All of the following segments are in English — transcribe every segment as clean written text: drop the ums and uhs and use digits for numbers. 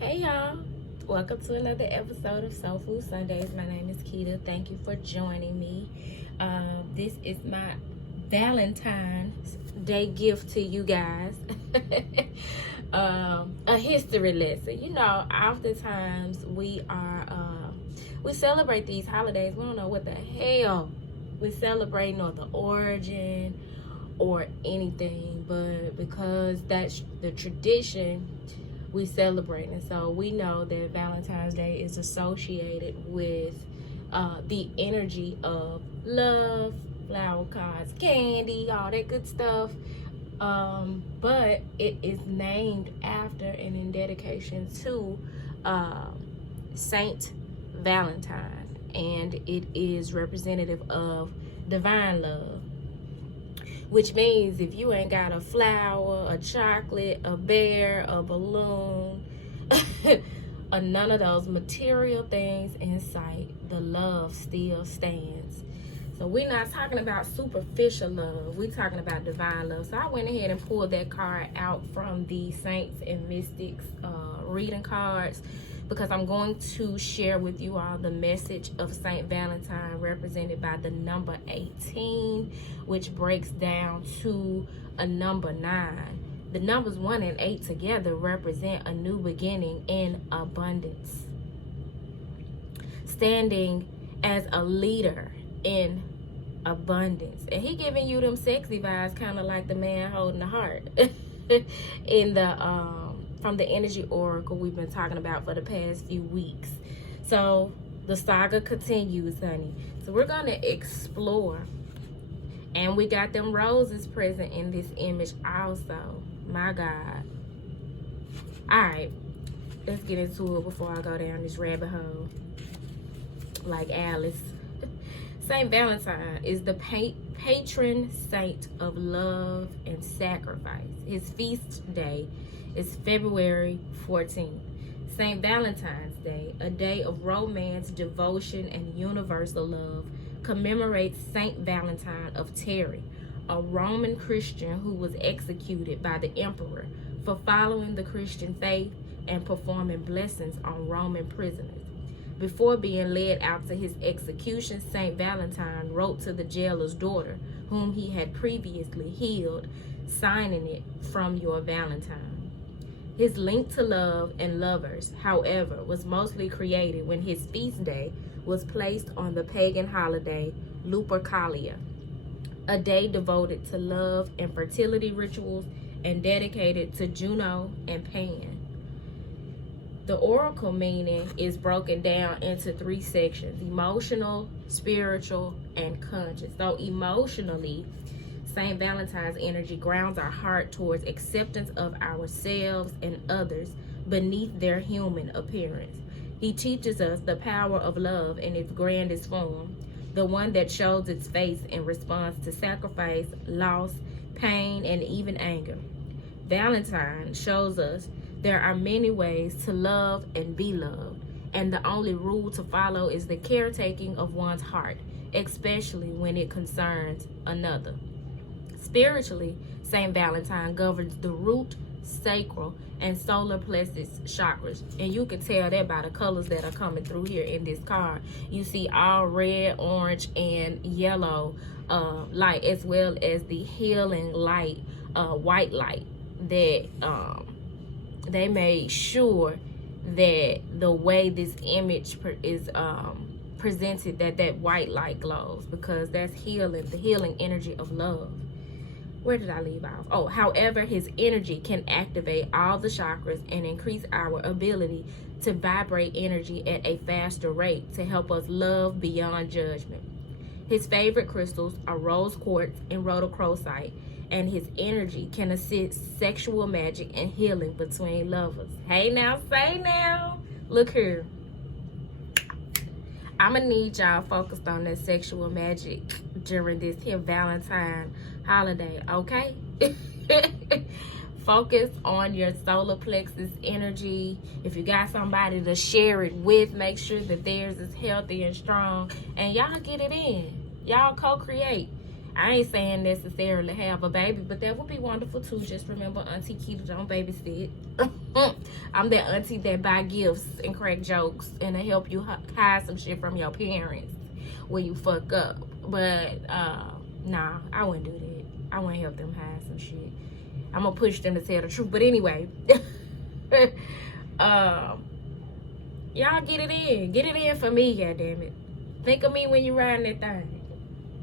Hey y'all, welcome to another episode of Soul Food Sundays. My name is Keita. Thank you for joining me. This is my Valentine's Day gift to you guys. A history lesson. You know, oftentimes we celebrate these holidays. We don't know what the hell we're celebrating or the origin or anything, but because that's the tradition, we celebrate. And so we know that Valentine's Day is associated with the energy of love, flower cards, candy, all that good stuff. But it is named after and in dedication to Saint Valentine, and it is representative of divine love. Which means if you ain't got a flower, a chocolate, a bear, a balloon, or none of those material things in sight, the love still stands. So we're not talking about superficial love. We're talking about divine love. So I went ahead and pulled that card out from the Saints and Mystics reading cards, because I'm going to share with you all the message of Saint Valentine, represented by the number 18, which breaks down to a number 9. The numbers 1 and 8 together represent a new beginning in abundance, standing as a leader in abundance. And he giving you them sexy vibes, kind of like the man holding the heart in the from the energy oracle we've been talking about for the past few weeks. So the saga continues, honey. So we're gonna explore, and we got them roses present in this image also. My God. All right, let's get into it before I go down this rabbit hole like Alice. Saint Valentine is the patron saint of love and sacrifice. His feast day is February 14th. St. Valentine's Day, a day of romance, devotion, and universal love, commemorates St. Valentine of Terry, a Roman Christian who was executed by the emperor for following the Christian faith and performing blessings on Roman prisoners. Before being led out to his execution, St. Valentine wrote to the jailer's daughter, whom he had previously healed, signing it, "From your Valentine." His link to love and lovers, however, was mostly created when his feast day was placed on the pagan holiday Lupercalia, a day devoted to love and fertility rituals and dedicated to Juno and Pan. The oracle meaning is broken down into 3 sections: emotional, spiritual, and conscious. So emotionally, St. Valentine's energy grounds our heart towards acceptance of ourselves and others beneath their human appearance. He teaches us the power of love in its grandest form, the one that shows its face in response to sacrifice, loss, pain, and even anger. Valentine shows us there are many ways to love and be loved, and the only rule to follow is the caretaking of one's heart, especially when it concerns another. Spiritually, St. Valentine governs the root, sacral, and solar plexus chakras. And you can tell that by the colors that are coming through here in this card. You see all red, orange, and yellow light, as well as the healing light, white light, that they made sure that the way this image is presented, that white light glows, because that's healing, the healing energy of love. Where did I leave off? Oh, however, his energy can activate all the chakras and increase our ability to vibrate energy at a faster rate to help us love beyond judgment. His favorite crystals are rose quartz and rhodochrosite, and his energy can assist sexual magic and healing between lovers. Hey now, say now. Look here. I'm gonna need y'all focused on that sexual magic during this here Valentine holiday, okay? Focus on your solar plexus energy. If you got somebody to share it with, make sure that theirs is healthy and strong, and y'all get it in. Y'all co-create. I ain't saying necessarily have a baby, but that would be wonderful too. Just remember, Auntie Keita don't babysit. I'm that auntie that buy gifts and crack jokes and to help you hide some shit from your parents when you fuck up. But nah, I wouldn't do that. I wouldn't help them hide some shit. I'm gonna push them to tell the truth. But anyway, y'all get it in. Get it in for me, goddammit. Think of me when you riding that thing.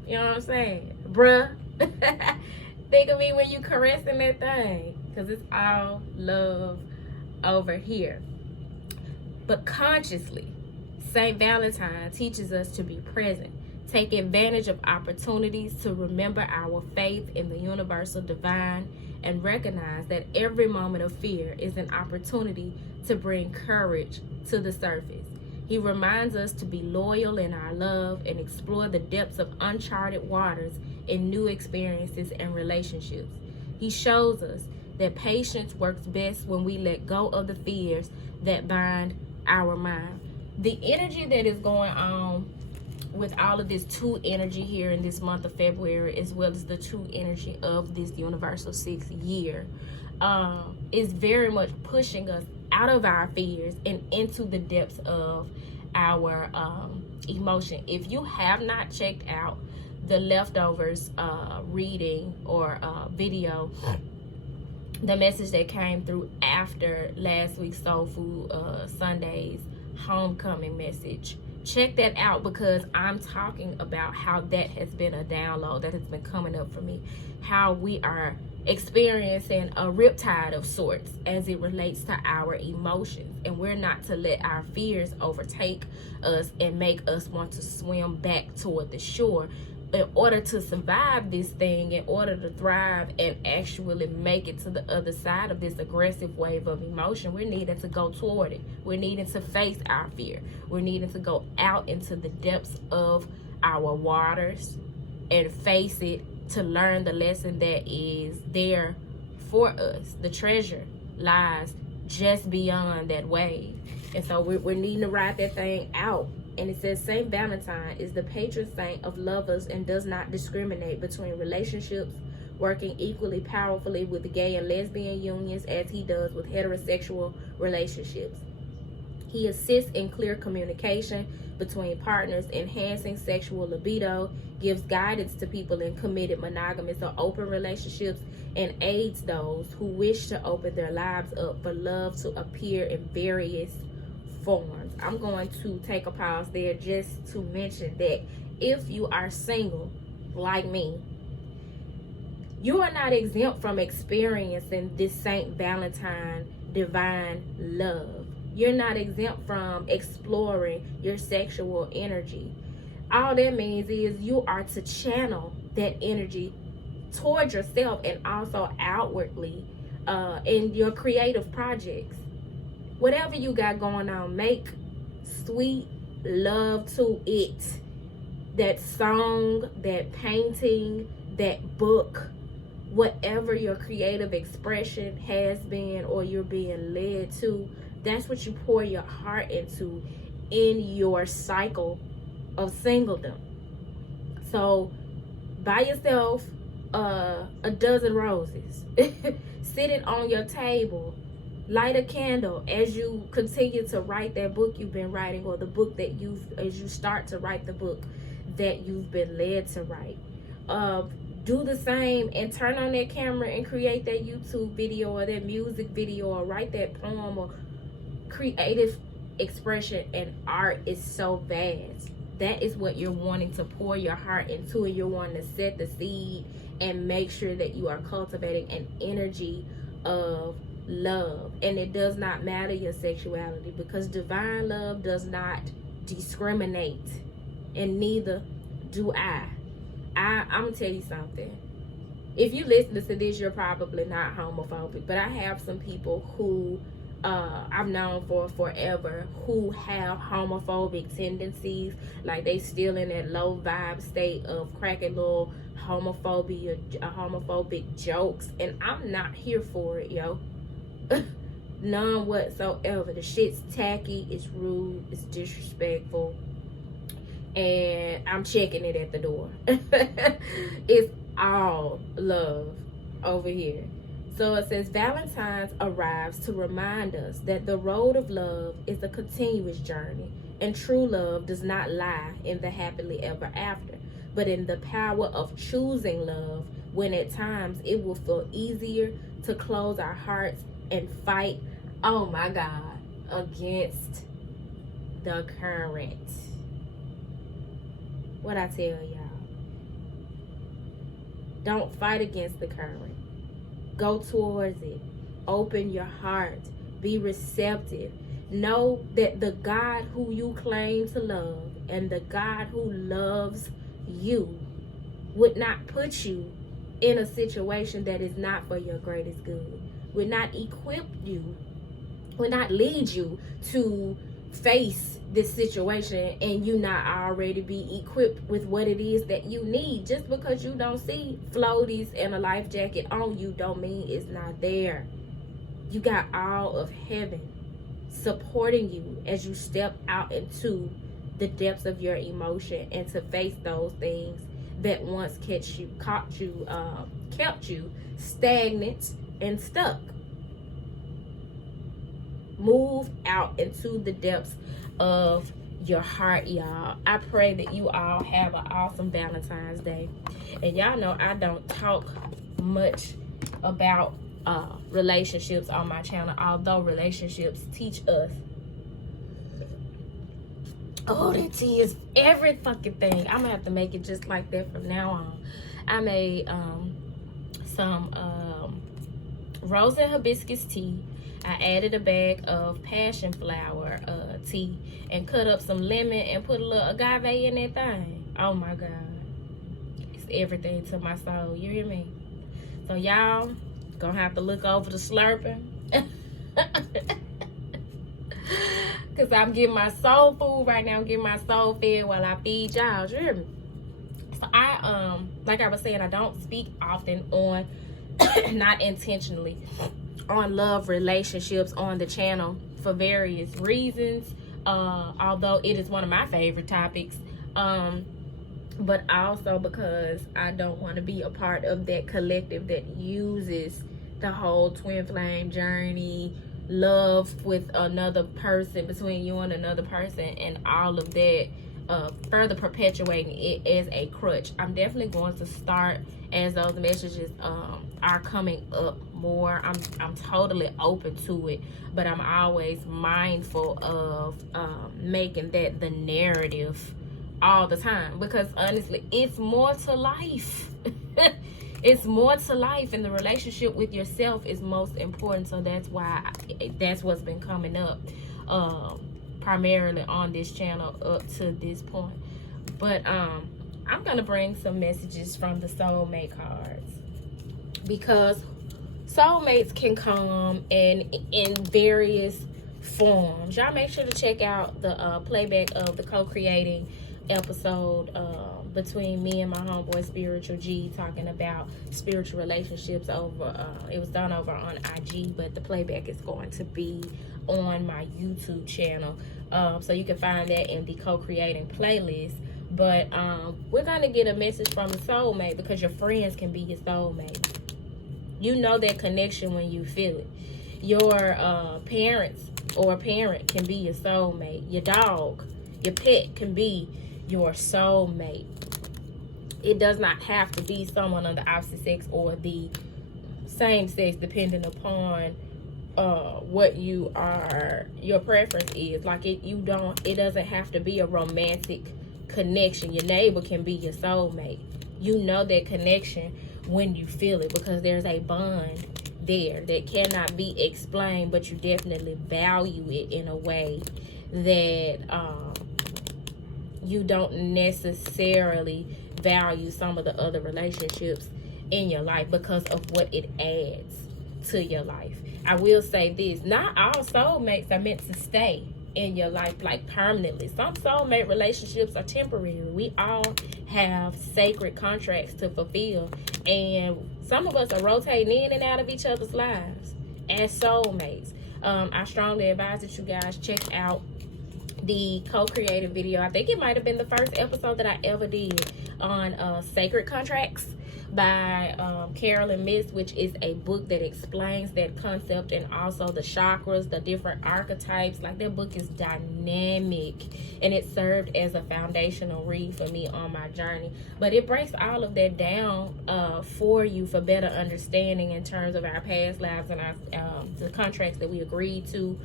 You know what I'm saying? Bruh. Think of me when you caressing that thing. Because it's all love over here. But consciously, St. Valentine teaches us to be present. Take advantage of opportunities to remember our faith in the universal divine and recognize that every moment of fear is an opportunity to bring courage to the surface. He reminds us to be loyal in our love and explore the depths of uncharted waters in new experiences and relationships. He shows us that patience works best when we let go of the fears that bind our mind. The energy that is going on with all of this 2 energy here in this month of February, as well as the 2 energy of this universal 6th year, is very much pushing us out of our fears and into the depths of our emotion. If you have not checked out the leftovers reading or video, the message that came through after last week's Soul Food Sunday's homecoming message, check that out, because I'm talking about how that has been a download that has been coming up for me, how we are experiencing a riptide of sorts as it relates to our emotions, and we're not to let our fears overtake us and make us want to swim back toward the shore. In order to survive this thing, in order to thrive and actually make it to the other side of this aggressive wave of emotion, we're needing to go toward it. We're needing to face our fear. We're needing to go out into the depths of our waters and face it, to learn the lesson that is there for us. The treasure lies just beyond that wave. And so we're needing to ride that thing out. And it says Saint Valentine is the patron saint of lovers and does not discriminate between relationships, working equally powerfully with the gay and lesbian unions as he does with heterosexual relationships. He assists in clear communication between partners, enhancing sexual libido, gives guidance to people in committed monogamous or open relationships, and aids those who wish to open their lives up for love to appear in various forms. I'm going to take a pause there just to mention that if you are single like me, you are not exempt from experiencing this Saint Valentine divine love. You're not exempt from exploring your sexual energy. All that means is you are to channel that energy towards yourself and also outwardly in your creative projects. Whatever you got going on, make sweet love to it. That song, that painting, that book, whatever your creative expression has been or you're being led to, that's what you pour your heart into in your cycle of singledom. So buy yourself a dozen roses, sit it on your table, light a candle as you continue to write that book you've been writing, or the book that as you start to write the book that you've been led to write. Do the same and turn on that camera and create that YouTube video or that music video or write that poem. Or creative expression and art is so vast. That is what you're wanting to pour your heart into, and you're wanting to set the seed and make sure that you are cultivating an energy of love. And it does not matter your sexuality, because divine love does not discriminate, and neither do I'm gonna tell you something. If you listen to this, you're probably not homophobic, but I have some people who I've known for forever who have homophobic tendencies. Like they still in that low vibe state of cracking little homophobic jokes, and I'm not here for it, yo. None whatsoever. The shit's tacky, it's rude, it's disrespectful. and I'm checking it at the door. It's all love over here. So it says, Valentine's arrives to remind us that the road of love is a continuous journey, and true love does not lie in the happily ever after, but in the power of choosing love, when at times it will feel easier to close our hearts and fight, oh my God, against the current. What I tell y'all, don't fight against the current. Go towards it. Open your heart. Be receptive. Know that the God who you claim to love and the God who loves you would not put you in a situation that is not for your greatest good. Would not equip you, would not lead you to face this situation and you not already be equipped with what it is that you need. Just because you don't see floaties and a life jacket on you don't mean it's not there. You got all of heaven supporting you as you step out into the depths of your emotion and to face those things that once kept you stagnant and stuck. Move out into the depths of your heart, y'all. I pray that you all have an awesome Valentine's Day. And y'all know I don't talk much about relationships on my channel, although relationships teach us. Oh, that tea is every fucking thing. I'm gonna have to make it just like that from now on. I made some rose and hibiscus tea. I added a bag of passion flower tea and cut up some lemon and put a little agave in that thing. Oh my God. It's everything to my soul. You hear me? So y'all gonna have to look over the slurping. Cause I'm getting my soul food right now. I'm getting my soul fed while I feed y'all. You hear me? So I like I was saying, I don't speak often on not intentionally on love relationships on the channel for various reasons, although it is one of my favorite topics, but also because I don't want to be a part of that collective that uses the whole twin flame journey, love with another person, between you and another person, and all of that, further perpetuating it as a crutch. I'm definitely going to start, as those messages are coming up more, I'm totally open to it, but I'm always mindful of making that the narrative all the time, because honestly, it's more to life. It's more to life, and the relationship with yourself is most important. So that's why that's what's been coming up primarily on this channel up to this point. But I'm gonna bring some messages from the Soulmate cards, because soulmates can come in various forms. Y'all make sure to check out the playback of the co-creating episode between me and my homeboy Spiritual G, talking about spiritual relationships over it was done over on IG, but the playback is going to be on my YouTube channel, so you can find that in the co-creating playlist. But we're gonna get a message from a soulmate, because your friends can be your soulmate. You know that connection when you feel it. Your parents or parent can be your soulmate. Your dog, your pet can be your soulmate. It does not have to be someone on the opposite sex or the same sex, depending upon what your preference is. Like it doesn't have to be a romantic connection. Your neighbor can be your soulmate. You know that connection when you feel it, because there's a bond there that cannot be explained, but you definitely value it in a way that you don't necessarily value some of the other relationships in your life because of what it adds to your life. I will say this, not all soulmates are meant to stay in your life like permanently. Some soulmate relationships are temporary. We all have sacred contracts to fulfill, and some of us are rotating in and out of each other's lives as soulmates. I strongly advise that you guys check out the co-created video. I think it might have been the first episode that I ever did on Sacred Contracts by Carolyn Miss, which is a book that explains that concept, and also the chakras, the different archetypes. Like, that book is dynamic, and it served as a foundational read for me on my journey. But it breaks all of that down for you for better understanding in terms of our past lives and our the contracts that we agreed to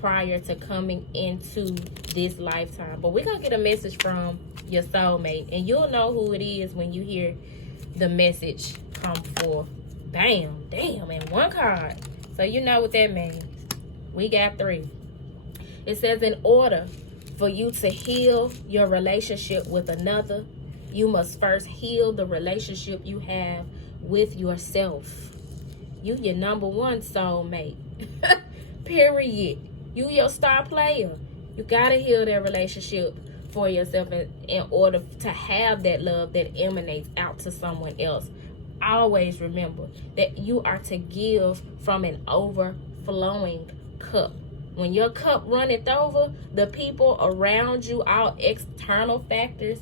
prior to coming into this lifetime. But we're gonna get a message from your soulmate, and you'll know who it is when you hear the message come forth. Bam, damn, and one card. So you know what that means. We got 3. It says, in order for you to heal your relationship with another, you must first heal the relationship you have with yourself. You your number one soulmate. Period. You your star player. You gotta heal that relationship for yourself in order to have that love that emanates out to someone else. Always remember that you are to give from an overflowing cup. When your cup runneth over, the people around you, all external factors,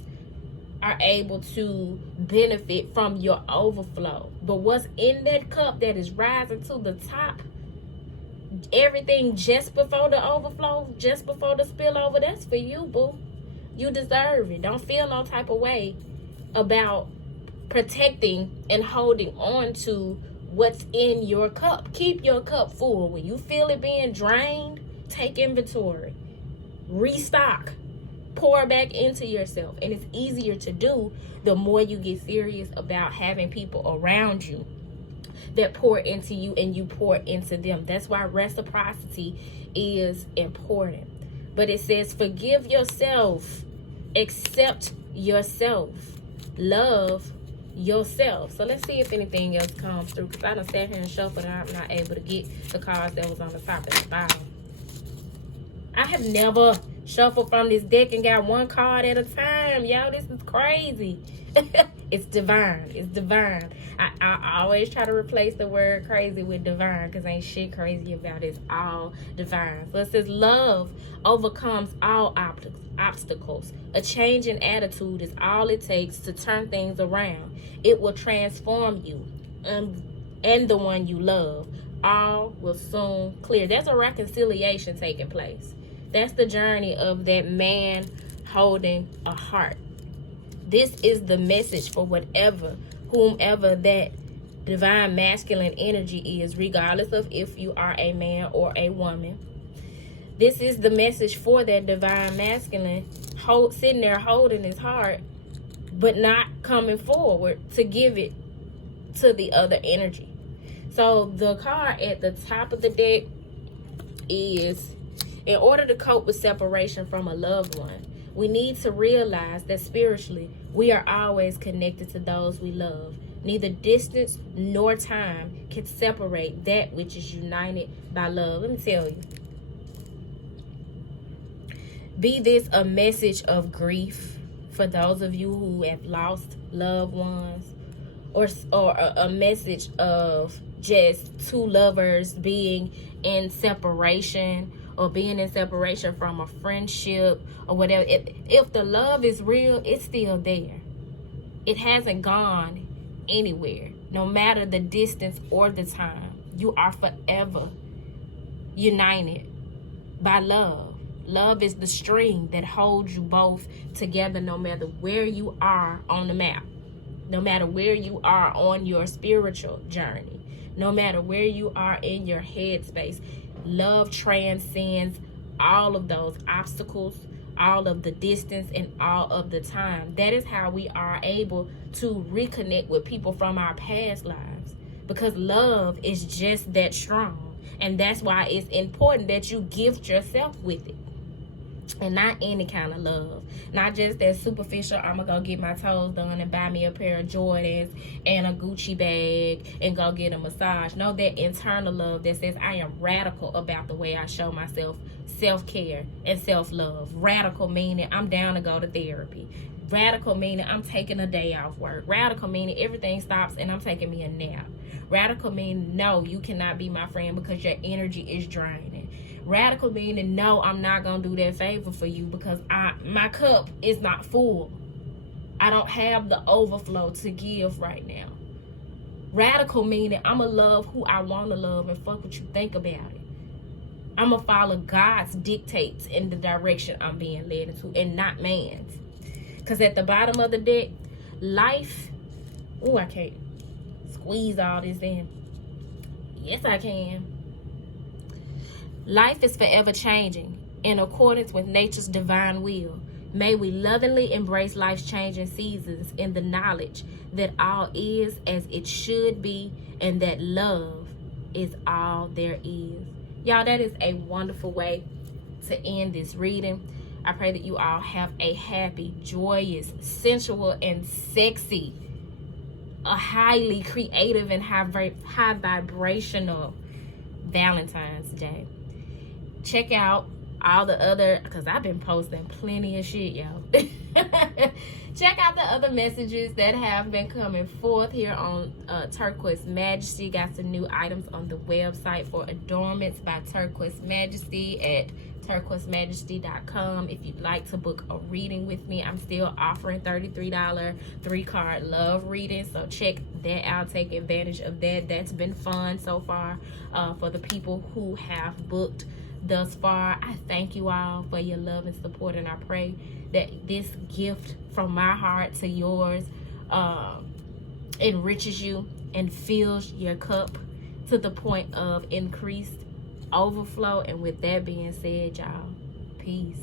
are able to benefit from your overflow. But what's in that cup that is rising to the top, everything just before the overflow, just before the spillover, that's for you, boo. You deserve it. Don't feel no type of way about protecting and holding on to what's in your cup. Keep your cup full. When you feel it being drained, take inventory. Restock. Pour back into yourself. And it's easier to do the more you get serious about having people around you that pour into you and you pour into them. That's why reciprocity is important. But it says, forgive yourself, accept yourself, love yourself. So let's see if anything else comes through, because I done sat here and shuffled and I'm not able to get the cards that was on the top and the bottom. I have never shuffled from this deck and got one card at a time. Y'all, this is crazy. It's divine. It's divine. I always try to replace the word crazy with divine, because ain't shit crazy about it. It's all divine. So it says, love overcomes all obstacles. A change in attitude is all it takes to turn things around. It will transform you and the one you love. All will soon clear. There's a reconciliation taking place. That's the journey of that man holding a heart. This is the message for whomever that divine masculine energy is, regardless of if you are a man or a woman. This is the message for that divine masculine sitting there holding his heart, but not coming forward to give it to the other energy. So the card at the top of the deck is, in order to cope with separation from a loved one, we need to realize that spiritually, we are always connected to those we love. Neither distance nor time can separate that which is united by love. Let me tell you. Be this a message of grief for those of you who have lost loved ones, or a message of just two lovers being in separation, or being in separation from a friendship or whatever. If the love is real, it's still there. It hasn't gone anywhere. No matter the distance or the time, you are forever united by love. Love is the string that holds you both together, no matter where you are on the map, no matter where you are on your spiritual journey, no matter where you are in your headspace. Love transcends all of those obstacles, all of the distance, and all of the time. That is how we are able to reconnect with people from our past lives, because love is just that strong. And that's why it's important that you gift yourself with it. And not any kind of love. Not just that superficial, I'm going to go get my toes done and buy me a pair of Jordans and a Gucci bag and go get a massage. No, that internal love that says I am radical about the way I show myself self-care and self-love. Radical meaning I'm down to go to therapy. Radical meaning I'm taking a day off work. Radical meaning everything stops and I'm taking me a nap. Radical meaning no, you cannot be my friend because your energy is draining. Radical meaning, no, I'm not going to do that favor for you because my cup is not full. I don't have the overflow to give right now. Radical meaning, I'm going to love who I want to love and fuck what you think about it. I'm going to follow God's dictates in the direction I'm being led into and not man's. Because at the bottom of the deck, life, I can't squeeze all this in. Yes, I can. Life is forever changing in accordance with nature's divine will. May we lovingly embrace life's changing seasons in the knowledge that all is as it should be and that love is all there is. Y'all, that is a wonderful way to end this reading. I pray that you all have a happy, joyous, sensual, and sexy, a highly creative and high vibrational Valentine's Day. Check out all the other, because I've been posting plenty of shit, y'all. Check out the other messages that have been coming forth here on Turquoise Majesty. Got some new items on the website for adornments by Turquoise Majesty at turquoisemajesty.com. If you'd like to book a reading with me, I'm still offering $33 3-card love reading, so check that out. Take advantage of that. That's been fun so far for the people who have booked thus far. I thank you all for your love and support, and I pray that this gift from my heart to yours enriches you and fills your cup to the point of increased overflow. And with that being said, y'all, peace.